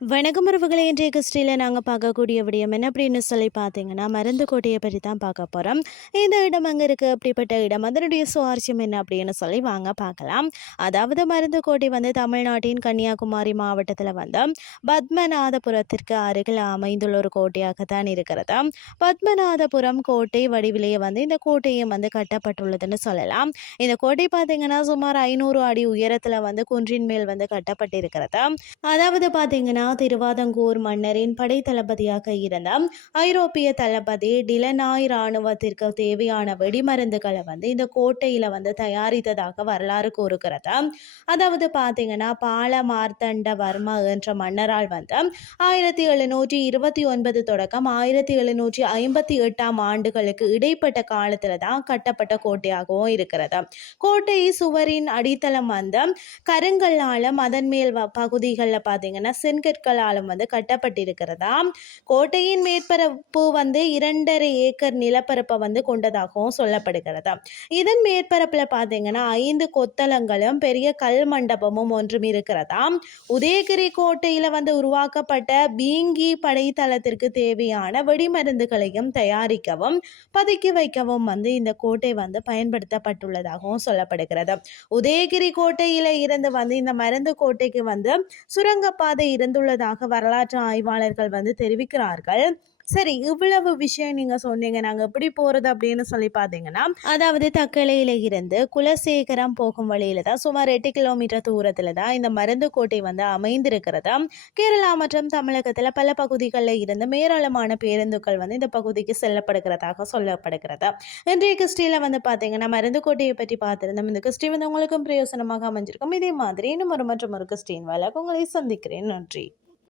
வணக்கம் உறவுகளை இன்றைய கிறிஸ்டியில் நாங்கள் பார்க்கக்கூடிய விடயம் என்ன அப்படின்னு சொல்லி பார்த்தீங்கன்னா மருந்து கோட்டையை பற்றி தான் பார்க்க போகிறோம் இந்த இடம் அங்கே இருக்குது அப்படிப்பட்ட இடம். அதனுடைய சுவாரஸ்யம் என்ன அப்படின்னு சொல்லி வாங்க பார்க்கலாம். அதாவது மருந்து கோட்டை வந்து தமிழ்நாட்டின் கன்னியாகுமரி மாவட்டத்தில் வந்து பத்மநாதபுரத்திற்கு அருகில் அமைந்துள்ள ஒரு கோட்டையாகத்தான் இருக்கிறது. பத்மநாதபுரம் கோட்டை வடிவிலேயே வந்து இந்த கோட்டையும் வந்து கட்டப்பட்டுள்ளதுன்னு சொல்லலாம். இந்த கோட்டை பார்த்தீங்கன்னா சுமார் ஐநூறு அடி உயரத்தில் வந்து குன்றின் மேல் வந்து கட்டப்பட்டிருக்கிறது. அதாவது பார்த்தீங்கன்னா திருவாதங்கூர் மன்னரின் படைத்தளபதியாக இருந்த ஐரோப்பிய தளபதி டிலனாய் இராணுவத்திற்கு தேவையான வெடிமருந்துகளை வந்து இந்த கோட்டையில் வந்து தயாரித்ததாக வரலாறு கூறுகிறது. அதாவது பார்த்தீங்கன்னா பால மார்த்தண்ட வர்மா என்ற மன்னரால் வந்து ஆயிரத்தி எழுநூற்றி இருபத்தி ஒன்பது தொடக்கம் ஆயிரத்தி எழுநூற்றி ஐம்பத்தி எட்டாம் ஆண்டுகளுக்கு இடைப்பட்ட காலத்தில் தான் கட்டப்பட்ட கோட்டையாகவும் இருக்கிறது. கோட்டை சுவரின் அடித்தளம் வந்து கருங்கல்லாலும் அதன் மேல் வ- பகுதிகளில் பார்த்தீங்கன்னா செங்கற்களாலும் வந்து கட்டப்பட்டிருக்கிறதா? கோட்டையின் மேற்பரப்பு வந்து இரண்டரை ஏக்கர் நிலப்பரப்பை வந்து கொண்டதாகவும் சொல்லப்படுகிறது? இதன் மேற்பரப்பில் பார்த்தீங்கன்னா ஐந்து கொத்தளங்களும் பெரிய கல் மண்டபமும் ஒன்றும் இருக்கிறதா? உதயகிரி கோட்டையில் வந்து உருவாக்கப்பட்ட பீங்கி படைத்தளத்திற்கு தேவையான வெடிமருந்துகளையும் தயாரிக்கவும் பதுக்கி வைக்கவும் வந்து இந்த கோட்டை வந்து பயன்படுத்தப்பட்டுள்ளதாகவும் சொல்லப்படுகிறது. உதயகிரி கோட்டையில் இருந்து வந்து இந்த மருந்து கோட்டைக்கு வந்து சுரங்கப்பாதை உள்ளதாக வரலாற்று ஆய்வாளர்கள் வந்து தெரிவிக்கிறார்கள். சரி இவ்வளவு விஷயம் நீங்க சொன்னீங்க. நாங்க எப்படி போறது அப்படின்னு சொல்லி பார்த்தீங்கன்னா அதாவது தக்கலையில இருந்து குலசேகரம் போகும் வழியில தான் சுமார் எட்டு கிலோமீட்டர் தூரத்துல தான் இந்த மருந்து கோட்டை வந்து அமைந்திருக்கிறது? கேரளா மற்றும் தமிழகத்துல பல பகுதிகளில் இருந்து ஏராளமான பேருந்துகள் வந்து இந்த பகுதிக்கு செல்லப்படுகிறதாக சொல்லப்படுகிறது? இன்றைய கிறிஸ்டியில் வந்து பார்த்தீங்கன்னா மருந்து கோட்டையை பற்றி பார்த்திருந்தோம். இந்த கிறிஸ்டி வந்து உங்களுக்கும் பிரயோசனமாக அமைஞ்சிருக்கும். இதே மாதிரி இன்னும் ஒரு மற்றும் ஒரு கிறிஸ்டின் வேலை உங்களை சந்திக்கிறேன். நன்றி.